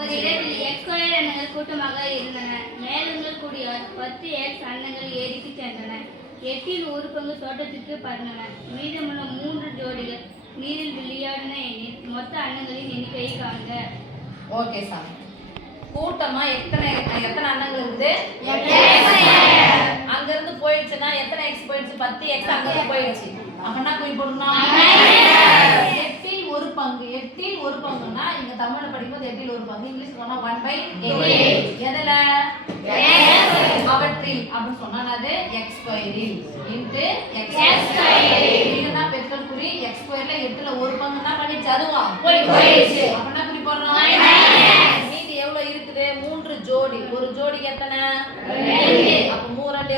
ஒரு இடத்தில் X square எண்ணங்கள் கூட்டமாக இருந்தன மேலுங்கள் கூடிய பத்து எக்ஸ் அன்னங்கள் ஏரிக்கு சென்றன. எட்டில் ஒரு பங்கு தோட்டத்திற்கு பறந்தன. மீதமுள்ள மூன்று ஜோடிகள் நீரில் விளையாடின எண்ணில் மொத்த அன்னங்களின் எண்ணிக்கையை காண்க. Okay sir. கூட்டமா எத்தனை எத்தனை அண்ணங்கள் இருக்குது? அங்க இருந்து போயிடுச்சுன்னா எத்தனை எக்ஸ் போயிடுச்சு? பத்து எக்ஸ் அங்க போயிடுச்சு. அப்ப என்ன குறி போடணும் எட்டில் ஒரு பங்கு எட்டில் ஒரு பங்குன்னா இங்க தமிழ்ல படிக்கும்போது எட்டில் ஒரு பங்கு இங்கிலீஷ் சொன்னா ஒன் பை எதுல? அவற்றில். அப்படின்னு சொன்னா அது எக்ஸ் ஸ்கொயரில் இன்ட்டு இதுதான் பெருக்கல் குறி. எக்ஸ் ஸ்கொயர்ல எட்டுல ஒரு பங்கு என்ன பண்ணிடுச்சு அதுவா? போய் போயிடுச்சு. அப்ப என்ன குறி போடுறோம்? மீதி எவ்வளவு இருக்குது? மூன்று ஜோடி. ஒரு ஜோடிக்கு எத்தனை? அப்ப மூணு ரெண்டு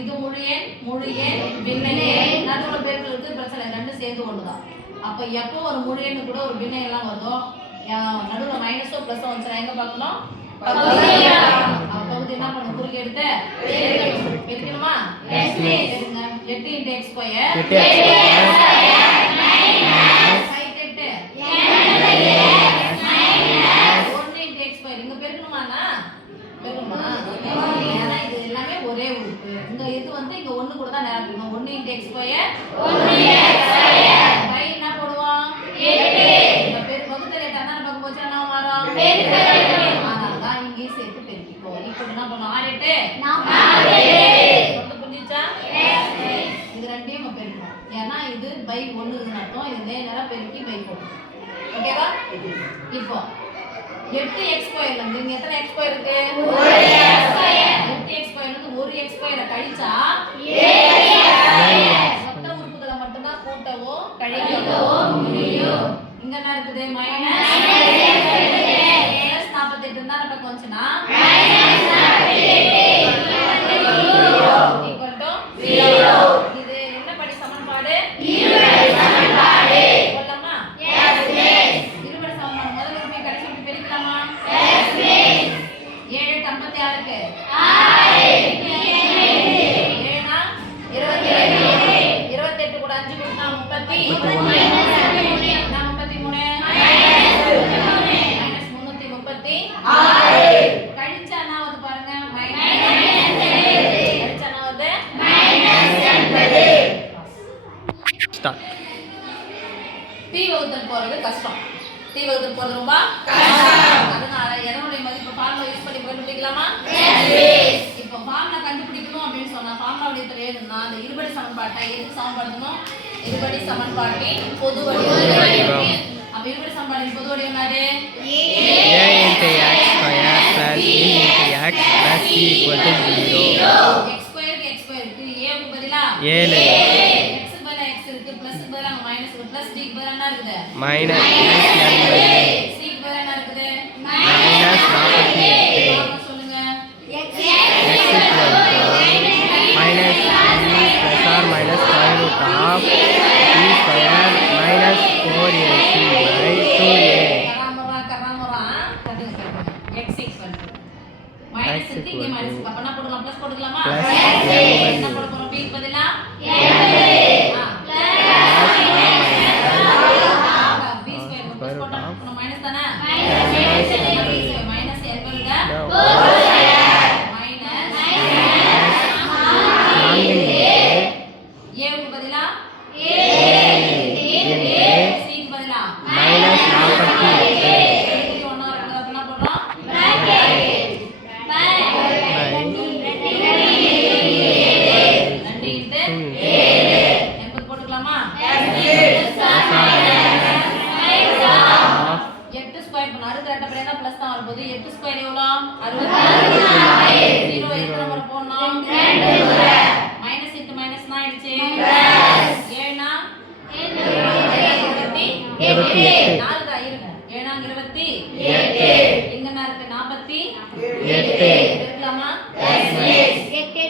இது முழு எண் முழு எண் பின்ன எண். நடுவுல பெருக்களுக்கு பிரச்சனை. ரெண்டும் சேர்ந்து ஒண்ணுதான். அப்ப எப்போ ஒரு முழு எண்ணு கூட ஒரு பின்ன எல்லாம் வருதோ நடுவுல மைனஸோ பிளஸோ வந்துச்சுன்னா எங்க பார்க்கணும்? பகுதி என்ன பண்ணும் குறுக்கு எடுத்து பெருங்க. எட்டு இன்ட்டு எக்ஸ் ஸ்கொயர். பை ஒண்ணுன்னு அர்த்தம் இது நேரா பெருக்கி பை போடணும் ஓகேவா இப்போ எட்டு எக்ஸ் ஸ்கொயர்ல இருந்து இங்க எத்தனை எக்ஸ் ஸ்கொயர் இருக்கு எட்டு எக்ஸ் ஸ்கொயர்ல இருந்து ஒரு எக்ஸ் ஸ்கொயரை கழிச்சா கூட்டவோ கழிக்கவோ முடியும் இங்க என்ன இருக்குது? மைனஸ் நாற்பத்தெட்டு இருந்தா நம்ம கொஞ்சம்னா வருது ஸ்டார்ட் டீ வகுத்தல் போறது கஷ்டம் டீ வகுத்தல் போறது ரொம்ப அதனால எதனுடைய மதிப்பு ஃபார்முலா யூஸ் பண்ணி கண்டுபிடிக்கலாமா இப்போ ஃபார்முலா கண்டுபிடிக்கணும் அப்படின்னு சொன்னா ஃபார்முலா வடிவத்தில் எழுதுனா அந்த இருபடி சமன்பாட்டை எதுக்கு சமன்படுத்தணும் இருபடி சமன்பாட்டின் பொது வடிவம் அப்ப இருபடி சமன்பாட்டின் பொது வடிவம் என்னது a into x square plus b into x plus c equal to 0 x ஸ்கொயருக்கு x ஸ்கொயருக்கு a க்கு பதிலா? ஏழு x க்கு பதிலா x இருக்கு. Plus க்கு பதிலா மைனஸ் இருக்கு. Plus d க்கு பதிலா என்ன இருக்குது? Minus எண்பது c க்கு to அப்ப என்ன போடலாம்? ப்ளஸ் போட்டுக்கலாமா? என்ன போட போறோம்? க்கு பதிலா? மைனஸ் தானே? மைனஸ் மைனஸ் எட்டு ஸ்கொயர் எவ்வளோ? அறுபத்தி ஜீரோ எத்தனை முறை போடணும்? மைனஸ் இன்ட்டு மைனஸ் தான் ஆயிடுச்சு இருபத்தி. எட்டு. நாலு தான் இருங்க. ஏழாங்க இருபத்தி? எட்டு. எங்க என்ன இருக்கு? நாற்பத்தி எட்டு. இருக்கலாமா எட்டு.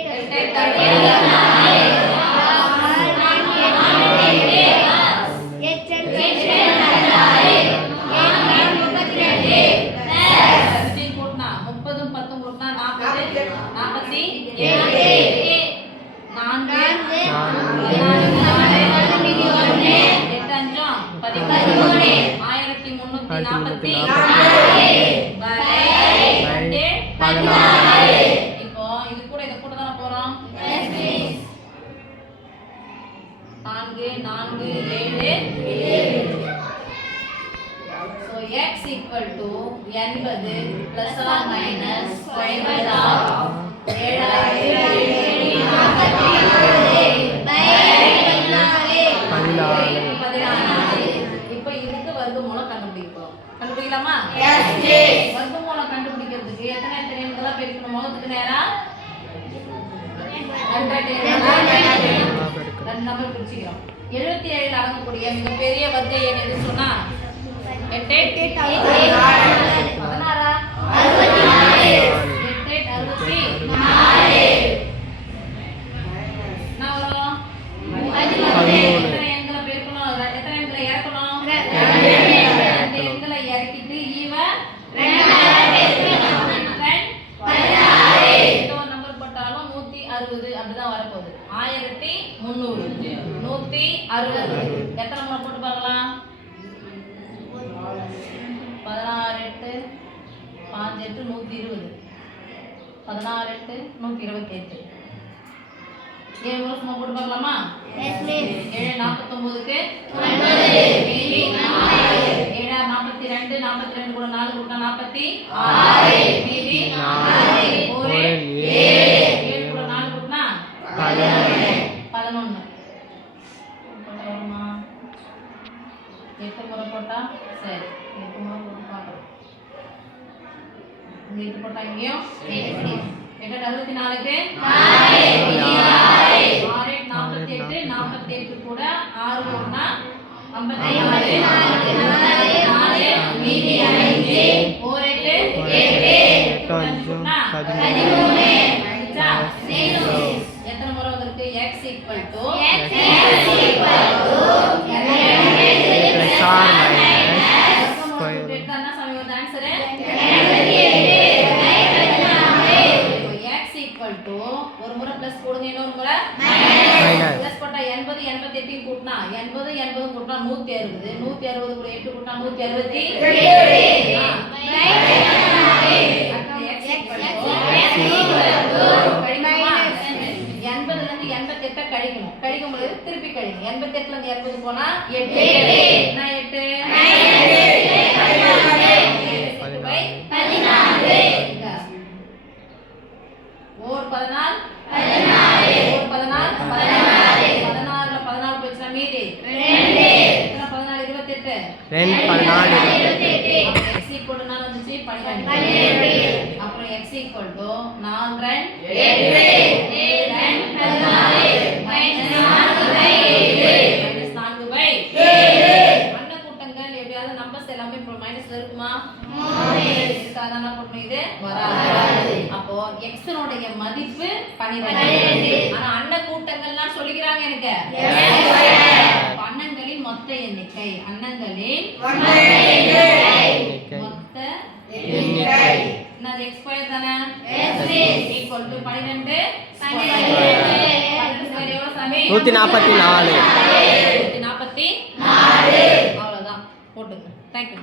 ஆயிரத்தி முன்னூத்தி ஆயிரத்தி நாற்பத்தி முந்நூற்றி பை பதினாறு இப்போ இது கூட இதை கூட தானே போறோம் நான்கு நான்கு ஏழு ஸோ எக்ஸ் ஈக்குவல் எண்பது plus R minus square of இப்போ இதுக்கு வர்க்கமூலம் கண்டுபிடிப்போம் கண்டுபிடிக்கலாமா? வர்க்கமூலம் கண்டுபிடிக்கிறதுக்கு எத்தனை எத்தனை எண்களா பெருக்கணும்? முகத்துக்கு நேரா? ரெண்டு நம்பர் பிரிச்சுக்கிறோம் எழுபத்தி ஏழில் அடங்கக்கூடிய மிகப்பெரிய வர்க்க எண் எது சொன்னா? எட்டு. பதினாறா? எட்டு எண்களை இறக்கிட்டு ஈவ எந்த ஒரு நம்பர் போட்டாலும் நூத்தி அறுபது அப்படிதான் வரப்போகுது. ஆயிரத்தி முந்நூறு. நூத்தி அறுபது. எத்தனை முறை போட்டு பார்க்கலாம்? பதினாறு எட்டு பாஞ்சு எட்டு நூத்தி இருபது. பதினாறு எட்டு நூத்தி இருபத்தி எட்டு. ஏழு சும்மா போட்டு பார்க்கலாமா? ஏழு நாற்பத்தொன்பதுக்கு ஏழா நாற்பத்தி ரெண்டு நாற்பத்தி ரெண்டு கூட நாலு கூட்டா நாற்பத்தி மீதி ஒரு ஏழு கூட நாலு கூட்டினா பதினொன்று. எட்டு முறை போட்டா சரி. எட்டு முறை போட்டு பார்க்கலாம். எட்டு போட்டா இங்கேயும் எட்டு அறுபத்தி நாலுக்கு? ஆறு நாற்பத்தி எட்டு நாற்பத்தி எட்டு கூட ஆறு ஒண்ணா ஐம்பத்தி ஒரு எட்டு? எத்தனை முறை வந்திருக்கு? X equal to plus R minus முறை பிளஸ் போடுங்க இன்னொரு முறை. பிளஸ் போட்டா எண்பது எண்பத்தி எட்டையும் கூட்டினா எண்பது எண்பது கூட்டினா நூத்தி அறுபது. நூத்தி அறுபது கூட எட்டு கூட்டினா நூத்தி அறுபத்தி எண்பதுல இருந்து எண்பத்தி எட்ட கழிக்கணும். கழிக்கும் பொழுது திருப்பி கழிக்கணும் எண்பத்தி எட்டுல இருந்து எண்பது போனா எட்டு. எட்டு? மீதி எத்தனை பதினாறு இருபத்தெட்டு. ரெண்டு பதினாலு எக்ஸ் ஈக்குவல் நாலு வந்துச்சு பன்னிரெண்டு அப்புறம் எக்ஸ் ஈக்குவல் டு நாலு ரெண்டு. மைனஸ் நம்பர்ஸ் எல்லாமே இப்போ மைனஸ்ல இருக்குமா? இருக்காது என்ன பண்ணணும் இது. வராது. அப்போ எக்ஸனுடைய மதிப்பு பன்னிரெண்டு. ஆனா அண்ட கூட்டங்கள்லாம் சொல்லிக்கிறாங்க எனக்கு. அன்னங்களின் மொத்த எண்ணிக்கை. அன்னங்களின் மொத்த எண்ணிக்கை. என்னது எக்ஸ் ஸ்கொயர் தானே? ஈக்குவல் டு பன்னிரெண்டு. எவ்வளோ சாமி? நூற்றி நாற்பத்தி நாலு. நூற்றி நாற்பத்தி போட்டுங்க தேங்க்யூ